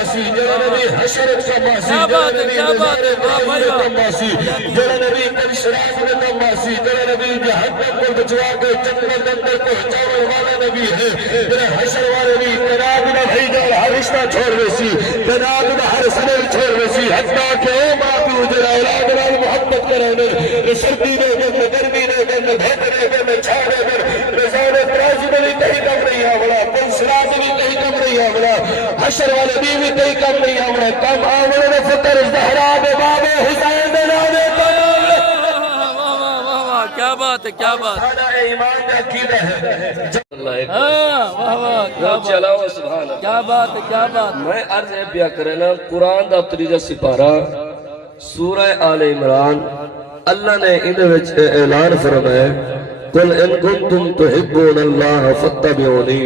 ماسی جڑا نبی حشرت کا ماسی جڑا نبی نظارے بازی کا ماسی جڑا نبی تنشرات کا ماسی جڑا نبی جہنم کو بچوا کے جنت اندر پہنچانے والا نبی ہے جڑا حشر والے بھی تناب نہ بھائی جان ہر رشتہ چھوڑ ویسی تناب نہ ہر سنل چھوڑ ویسی حتیٰ کہ او ماں جڑا اولاد نال محبت کرانے سردی میں گرمی میں دھوپ میں چھاؤں میں نظارے تراز میں کہیں کم نہیں آولا تنشرات میں کہیں کم نہیں آولا حشر والے بھی کہیں کم نہیں آولا کم آولا فکر زہرا بے باب حسین نامے کیا بات ہے کیا بات ہے ایمان کا عقیدہ ہے چلاؤ سبحان اللہ کیا بات ہے کیا بات میں عرض ہے پیا کرنا قرآن دا تریجہ سپارہ سورہ آل عمران اللہ نے انہیں وچ اعلان فرمائے قل ان کنتم تحبون اللہ فاتبعونی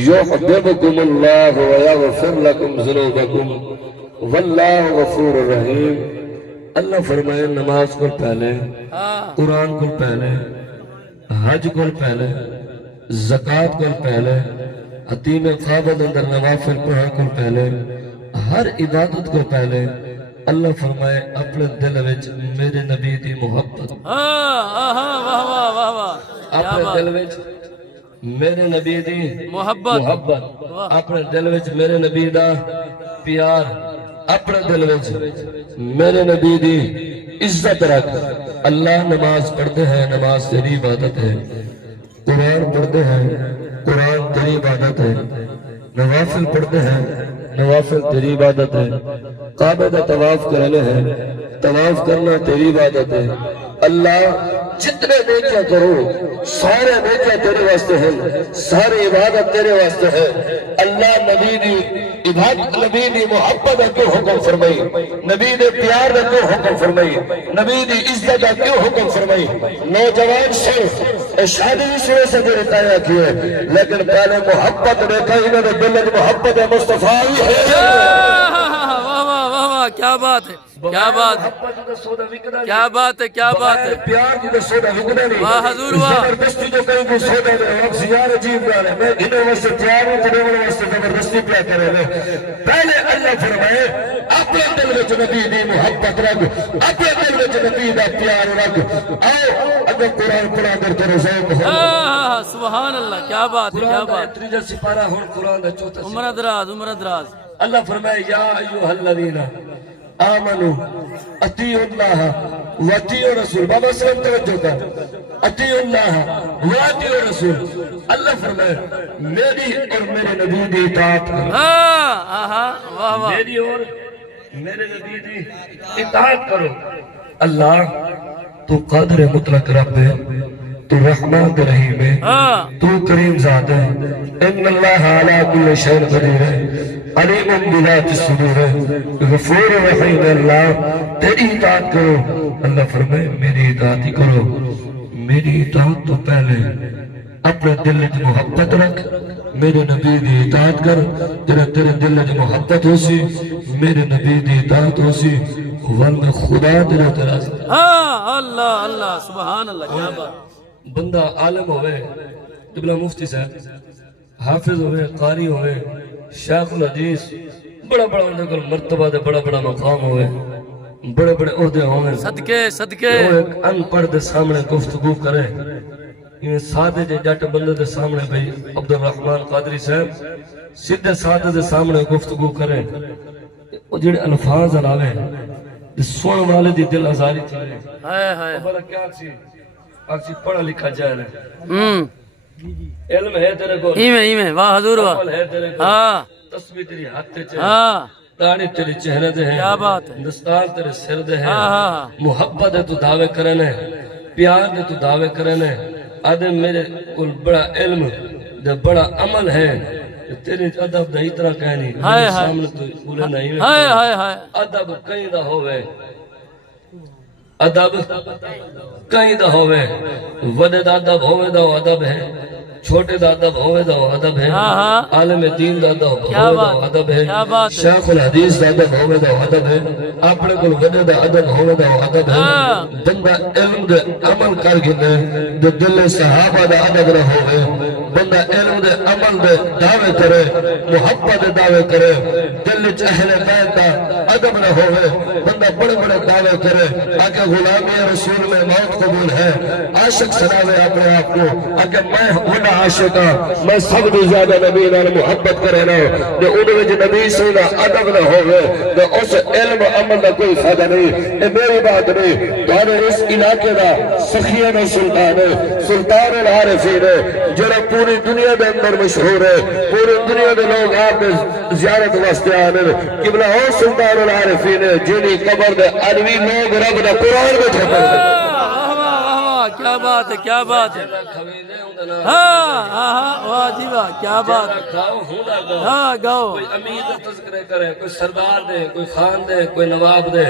یحببکم اللہ ویغفر لکم ذنوبکم واللہ غفور الرحیم اللہ فرمائے نماز کو پہلے قرآن کو پہلے حج کو پہلے زکاة کو پہلے حتیم قابل اندر نوافل پڑھا کو پہلے ہر عبادت کو پہلے اللہ فرمائے اپنے دل وچ میرے نبی دی محبت اپنے دل وچ میرے نبی دی محبت اپنے دل وچ میرے نبی دا پیار اپنے دل وچ میرے نبی دی عزت رکھ اللہ نماز پڑھتے ہیں نماز تیری عبادت ہے قرآن پڑھتے ہیں قرآن تیری عبادت ہے نوافل پڑھتے ہیں نوافل تیری عبادت ہے کعبہ کا طواف کرنے ہیں طواف کرنا تیری عبادت ہے اللہ جتنے نیکیاں کرو سارے نیکیاں تیرے واسطے ہیں ساری عبادت تیرے واسطے ہے اللہ نبی دی عبادت نبی دی محبت کیوں حکم فرمائی نبی دے پیار کیوں حکم فرمائی نبی دی عزت کیوں حکم فرمائی نوجوان صرف شادی سورے سے دے رتایا کیے لیکن پہلے محبت دیکھا انہوں نے دل میں محبت مصطفیٰ ہے کیا بات ہے کیا بات ہے کیا بات ہے کیا بات ہے پیار کی تو سودا وکدا نہیں واہ حضور واہ زبردستی جو کہیں کو سودا دے وقت زیار عجیب گال ہے میں انہوں واسطے تیار ہوں تنہوں واسطے زبردستی پیا کرے لے پہلے اللہ فرمائے اپنے دل وچ نبی دی محبت رکھ اپنے دل وچ نبی دا پیار رکھ آؤ اگر قرآن پڑھا کر تیرے ذوق ہو سبحان اللہ کیا بات ہے کیا بات تریجہ سپارہ ہون قرآن دا چوتھا عمر دراز اللہ فرمائے یا ایوہ الذین آمنوا اطیعوا اللہ واطیعوا رسول بابا سلام توجہ کر اطیعوا اللہ واطیعوا رسول اللہ فرمائے میری اور میرے نبی دی اطاعت کرو میری اور میرے نبی دی اطاعت کرو اللہ تو قادر مطلق رب ہے تو رحمان رحیم ہے تو کریم ذات ہے ان اللہ علی کل شیء قدیر ہے علیم بذات الصدور ہے غفور رحیم اللہ تیری اطاعت کرو اللہ فرمائے میری اطاعت ہی کرو میری اطاعت تو پہلے اپنے دل میں محبت رکھ میرے نبی دی اطاعت کر تیرے دل میں محبت ہو سی میرے نبی دی اطاعت ہو سی ورنہ خدا تیرا تراز اللہ اللہ سبحان اللہ کیا بات بندہ عالم ہوئے قبلہ مفتی صاحب حافظ ہوئے قاری ہوئے شیخ الحدیث بڑا بڑا انہیں کل مرتبہ دے بڑا بڑا مقام ہوئے بڑے بڑے عہدے ہوئے صدقے وہ ایک ان پڑھ دے سامنے گفتگو کرے یہ سادے جے جٹ بندے دے سامنے بھئی عبدالرحمن قادری صاحب سیدھے سادے دے سامنے گفتگو کرے وہ جڑے الفاظ علاوے سن والے دی دل آزاری تھی بڑا کیا سی آکسی پڑھا لکھا جائے رہے علم ہے تیرے کو ایمیں واہ حضور واہ عمل ہے تیرے کو تسبیح تیری ہاتھ تے چاہے داڑھی تیری چہرے دے ہے کیا بات ہے دستار تیرے سر دے ہے محبت ہے تو دعوے کرنے پیار دے تو دعوے کرنے آدھے میرے کل بڑا علم دے بڑا عمل ہے تیری ادب دا اتنا کہنی میرے سامنے تو بولے نہیں ادب کہیں دا ہوئے ادب کہیں دا ہوئے وڈے دا ادب ہوئے دا ادب ہے چھوٹے دا ادب ہوئے دا ادب ہے عالم دین دا ادب ہوئے دا ادب ہے شیخ الحدیث دا ادب ہوئے دا ادب ہے اپنے کل وڈے دا ادب ہوئے دا ادب ہے بندہ علم دے عمل کر گنے دے دل صحابہ دا ادب نہ ہوئے بندہ علم دے عمل دے دعوے کرے محبت دے دعوے کرے دل وچ اہل بیت دا ادب نہ ہوئے بندہ بڑے بڑے دعوے کرے آگے غلامی رسول میں موت قبول ہے عاشق سناوے اپنے آپ کو آگے میں بڑا عاشق ہاں میں سب تو زیادہ نبی نال محبت کرے نا تے اونوں وچ نبی صلی دا ادب نہ ہوئے تے اس علم عمل دا کوئی فائدہ نہیں اے میری بات نہیں تہاڈے اس علاقے دا سخیہ دا سلطان ہے سلطان العارفین ہے جڑا پوری دنیا دے اندر مشہور ہے پوری دنیا دے لوگ آپ دے زیارت واسطے آنے قبلہ ہو سلطان العارفین ہے جنہی قبر دے عربی لوگ رب دا قرآن میں چھپر دے کیا بات ہے کیا بات ہے ہاں ہاں واہ جی واہ کیا بات ہے ہاں گاؤ کوئی امیر دا تذکرہ کرے کوئی سردار دے کوئی خان دے کوئی نواب دے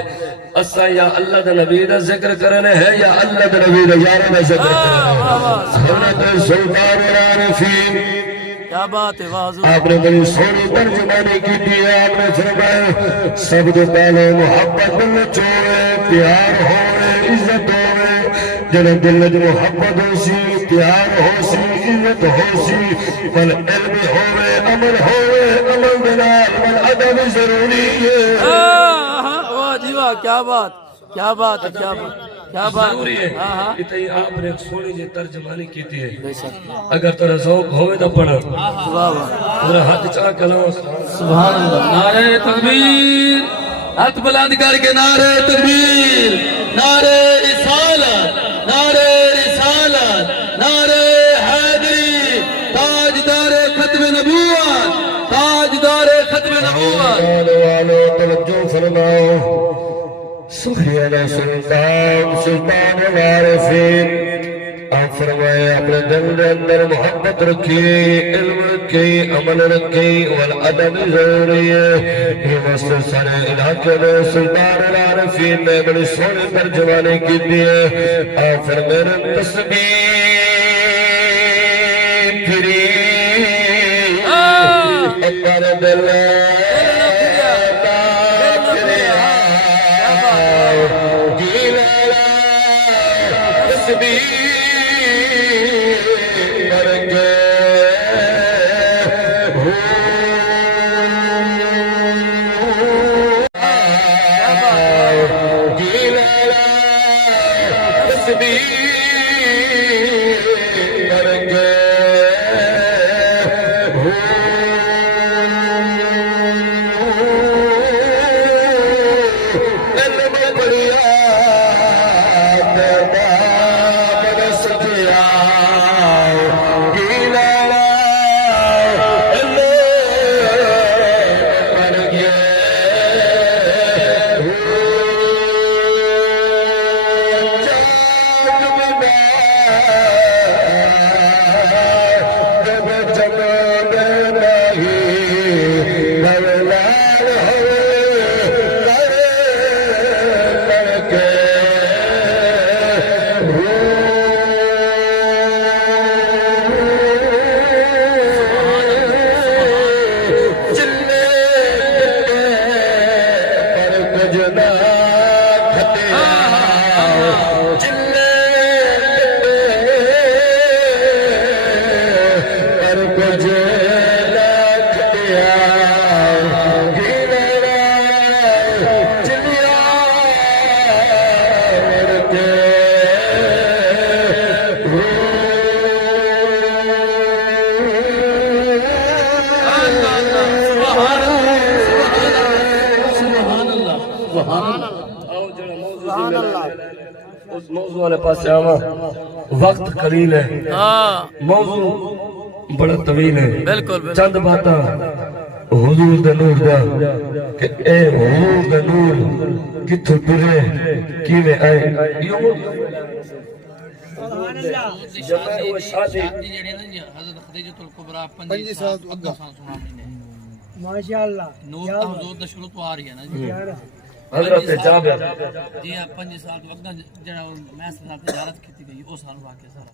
اسا یا اللہ دے نبی دا ذکر کرنے ہے یا اللہ دے نبی دا یار دا ذکر کرنے سنت سلطان العارفین کیا بات ہے واہ حضور آپ نے بڑی سونی ترجمانی کی دی ہے آپ نے فرمایا سب تو پہلے محبت دل چوڑے پیار ہوئے عزت ہوئے جنہیں دل جو محبت ہو سی پیار ہو سی عزت ہو سی بل علم ہوئے عمل دلال بل ادب ضروری ہے واہ جی واہ کیا بات کیا بات ہے کیا بات کیا بات ضروری ہے ہاں ہاں اتنی آپ نے ایک سونی جی ترجمانی کی ہے اگر ترہ ذوق ہوئے تو پڑھا واہ واہ ذرا ہاتھ چاہ کلو سبحان اللہ نعرہ تکبیر ہاتھ بلند کر کے نعرہ تکبیر نعرہ رسالت نعرہ رسالت نعرہ حیدری تاجدار ختم نبوت تاجدار ختم نبوت والو توجہ فرماؤ سخیانہ سلطان العارفین آپ فرمائے اپنے دل دے اندر محبت رکھی علم رکھی عمل رکھی والعدب ضروری ہے یہ مستر سارے علاقے میں سلطان العارفین نے بڑی سونی ترجمانی کی دی ہے آپ فرمائے تسبیح پھری اپر دل اس موضوع والے پاس آوا وقت قلیل ہے موضوع بڑا طویل ہے بالکل چند باتاں حضور دے نور دا کہ اے حضور دے نور کتھوں ٹرے کیویں آئے جب میں وہ شادی حضرت خدیجہ الکبریٰ 5 سال اگا سنا ماشاءاللہ نور تا حضور دا شروع تو آ رہی ہے نا جی حضرت جابر جی 5 سال اگا جڑا میں ساتھ زیارت کیتی گئی او سال واقعہ سارا